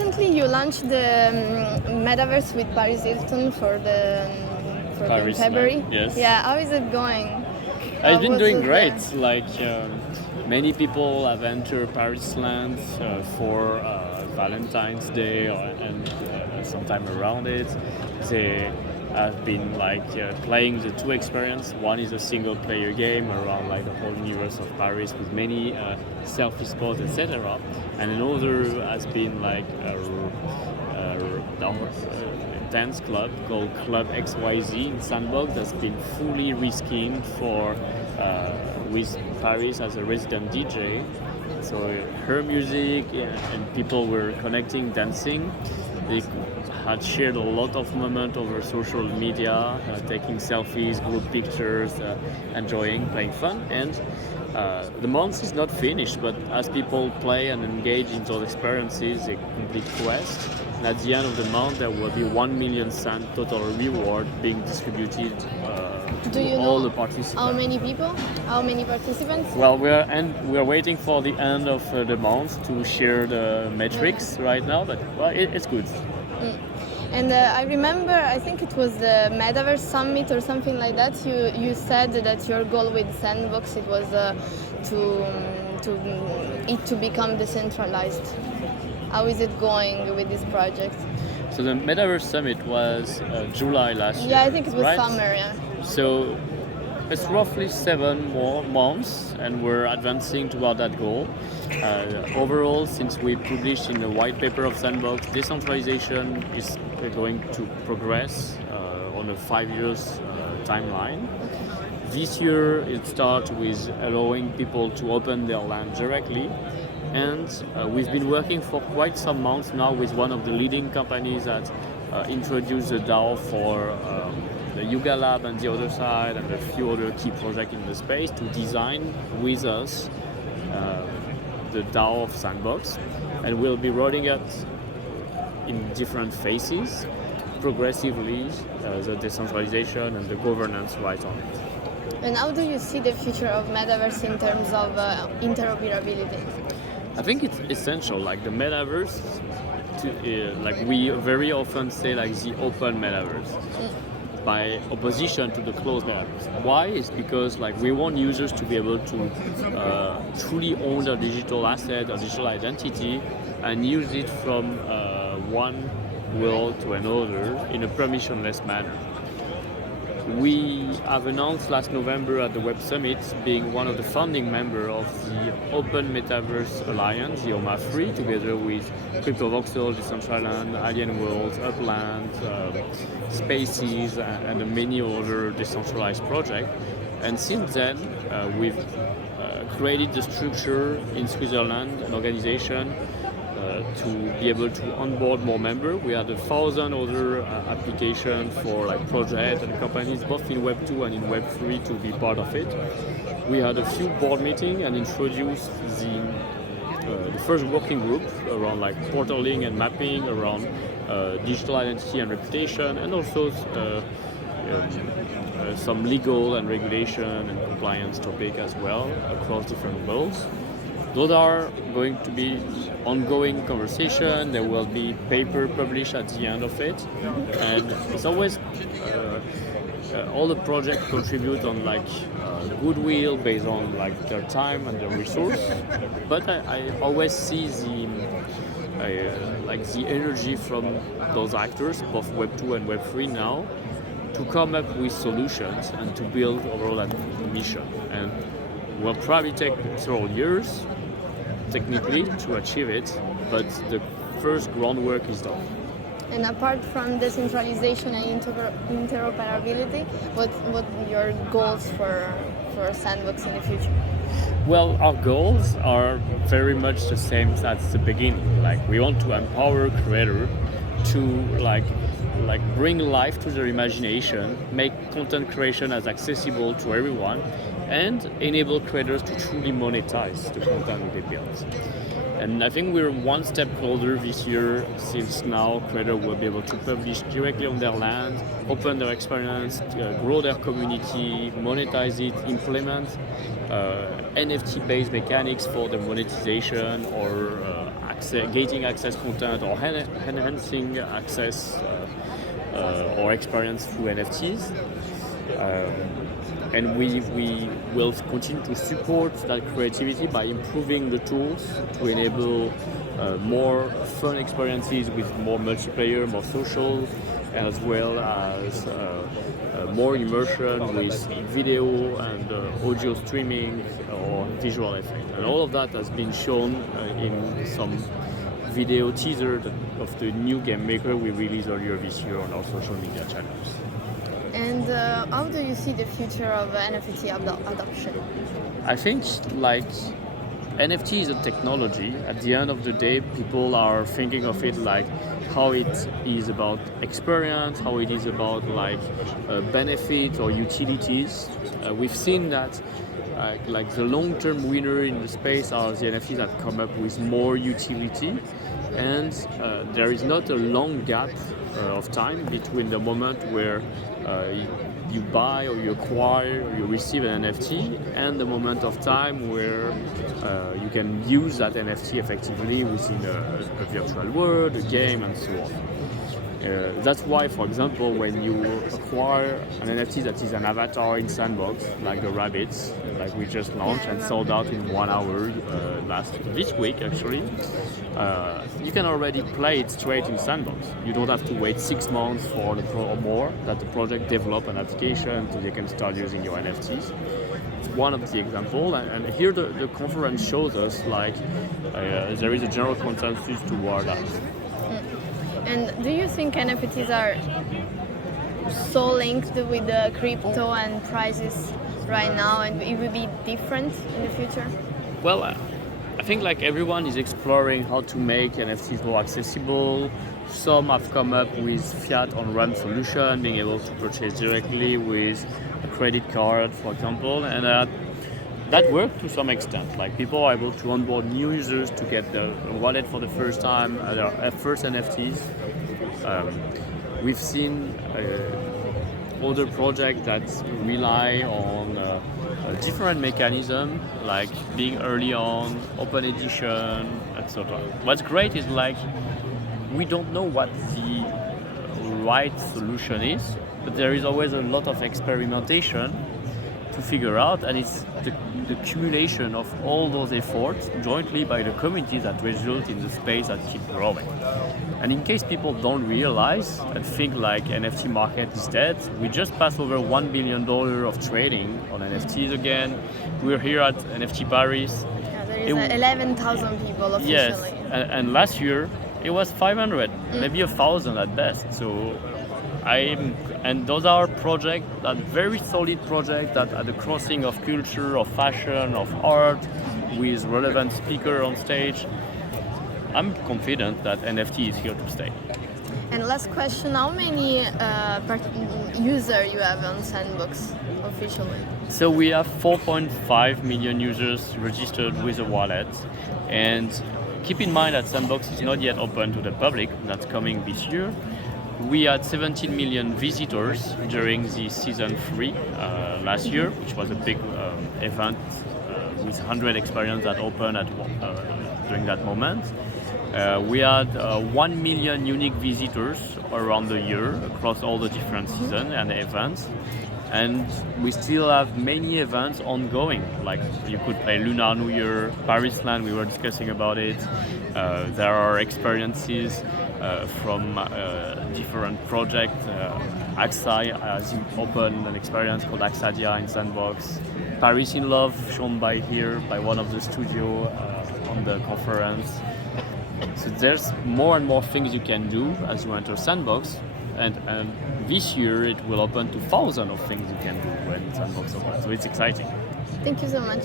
recently you launched the metaverse with Paris Hilton for the Paris, February. yes. Yeah, how is it going? It's been Was doing it, great. Many people have entered Paris land for Valentine's Day and sometime around it. They have been playing the two experience. One is a single player game around the whole universe of Paris with many selfie spots, etc. And another has been dance club called Club XYZ in Sandbox that's been fully reskinned for with Paris as a resident DJ. So her music and people were connecting, dancing. They had shared a lot of moments over social media, taking selfies, group pictures, enjoying, playing fun. And the month is not finished, but as people play and engage in those experiences, they complete quest. And at the end of the month, there will be 1 million sand total reward being distributed to all the participants. How many people? How many participants? Well, we are waiting for the end of the month to share the metrics right now, but it's good. And I remember, I think it was the Metaverse Summit or something like that. You said that your goal with Sandbox it was to become decentralized. How is it going with this project? So the Metaverse Summit was July last year. Yeah, I think it was right? summer. Yeah. So it's roughly 7 more months, and we're advancing toward that goal. Overall, since we published in the white paper of Sandbox, decentralization is going to progress on a 5 years timeline. This year, it starts with allowing people to open their land directly. And we've been working for quite some months now with one of the leading companies that introduced the DAO for the Yuga Lab and the other side and a few other key projects in the space to design with us the DAO of Sandbox. And we'll be rolling out in different phases, progressively, the decentralization and the governance right on it. And how do you see the future of Metaverse in terms of interoperability? I think it's essential, like the metaverse, like we very often say, like the open metaverse, by opposition to the closed metaverse. Why? It's because we want users to be able to truly own their digital asset, their digital identity, and use it from one world to another in a permissionless manner. We have announced last November at the Web Summit being one of the founding members of the Open Metaverse Alliance, the OMA3, together with CryptoVoxel, Decentraland, Alien Worlds, Upland, Spaces, and many other decentralized projects. And since then, we've created the structure in Switzerland, an organization to be able to onboard more members. We had 1,000 other applications for projects and companies, both in Web 2 and in Web 3, to be part of it. We had a few board meetings and introduced the first working group around portaling and mapping, around digital identity and reputation, and also some legal and regulation and compliance topic as well across different worlds. Those are going to be ongoing conversation. There will be paper published at the end of it, and it's always all the projects contribute on goodwill based on their time and their resource. But I always see the energy from those actors, both Web 2 and Web 3 now, to come up with solutions and to build overall that mission. And will probably take several years technically to achieve it, but the first groundwork is done. And apart from decentralization and interoperability, what are your goals for Sandbox in the future? Well, our goals are very much the same as the beginning. We want to empower creators to bring life to their imagination, make content creation as accessible to everyone, and enable creators to truly monetize the content they build. And I think we're one step closer this year, since now creators will be able to publish directly on their land, open their experience, grow their community, monetize it, implement NFT-based mechanics for the monetization or gating access content or enhancing access or experience through NFTs. And we will continue to support that creativity by improving the tools to enable more fun experiences with more multiplayer, more social, as well as more immersion with video and audio streaming or visual effect. And all of that has been shown in some video teaser of the new game maker we released earlier this year on our social media channels. And how do you see the future of NFT adoption? I think like NFT is a technology. At the end of the day, people are thinking of it like how it is about experience, how it is about like benefits or utilities. We've seen that like the long-term winner in the space are the NFTs that come up with more utility, and there is not a long gap of time between the moment where you buy or you acquire or you receive an NFT and the moment of time where you can use that NFT effectively within a virtual world, a game, and so on. That's why, for example, when you acquire an NFT that is an avatar in Sandbox, like the rabbits, like we just launched and sold out in 1 hour this week actually, you can already play it straight in Sandbox. You don't have to wait 6 months for or more that the project develop an application so they can start using your NFTs. It's one of the examples, and here the conference shows us like there is a general consensus toward that. And do you think NFTs are so linked with the crypto and prices right now, and it will be different in the future? Well, I think like everyone is exploring how to make NFTs more accessible. Some have come up with fiat on-ramp solution, being able to purchase directly with a credit card, for example, and that worked to some extent. Like people are able to onboard new users to get the wallet for the first time, their first NFTs. We've seen other projects that rely on a different mechanism, like being early on, open edition, etc. What's great is like we don't know what the right solution is, but there is always a lot of experimentation to figure out, and it's the accumulation of all those efforts jointly by the communities that result in the space that keep growing. And in case people don't realize and think like NFT market is dead, we just passed over $1 billion of trading on NFTs again. We're here at NFT Paris. Yeah, there is 11,000 people officially. Yes, and last year it was 500, maybe 1,000 at best. So and those are projects, that very solid projects that at the crossing of culture, of fashion, of art, with relevant speaker on stage. I'm confident that NFT is here to stay. And last question, how many users you have on Sandbox officially? So we have 4.5 million users registered with a wallet, and keep in mind that Sandbox is not yet open to the public. That's coming this year. We had 17 million visitors during the season 3 last year, which was a big event with 100 experiences that opened during that moment. We had 1 million unique visitors around the year across all the different seasons and events. And we still have many events ongoing, like you could play Lunar New Year, Paris Land, we were discussing about it. There are experiences from different projects. AXA has opened an experience called Axadia in Sandbox. Paris in Love, shown by one of the studios on the conference. So there's more and more things you can do as you enter Sandbox. And this year it will open to thousands of things you can do when Sandbox opens. So it's exciting. Thank you so much.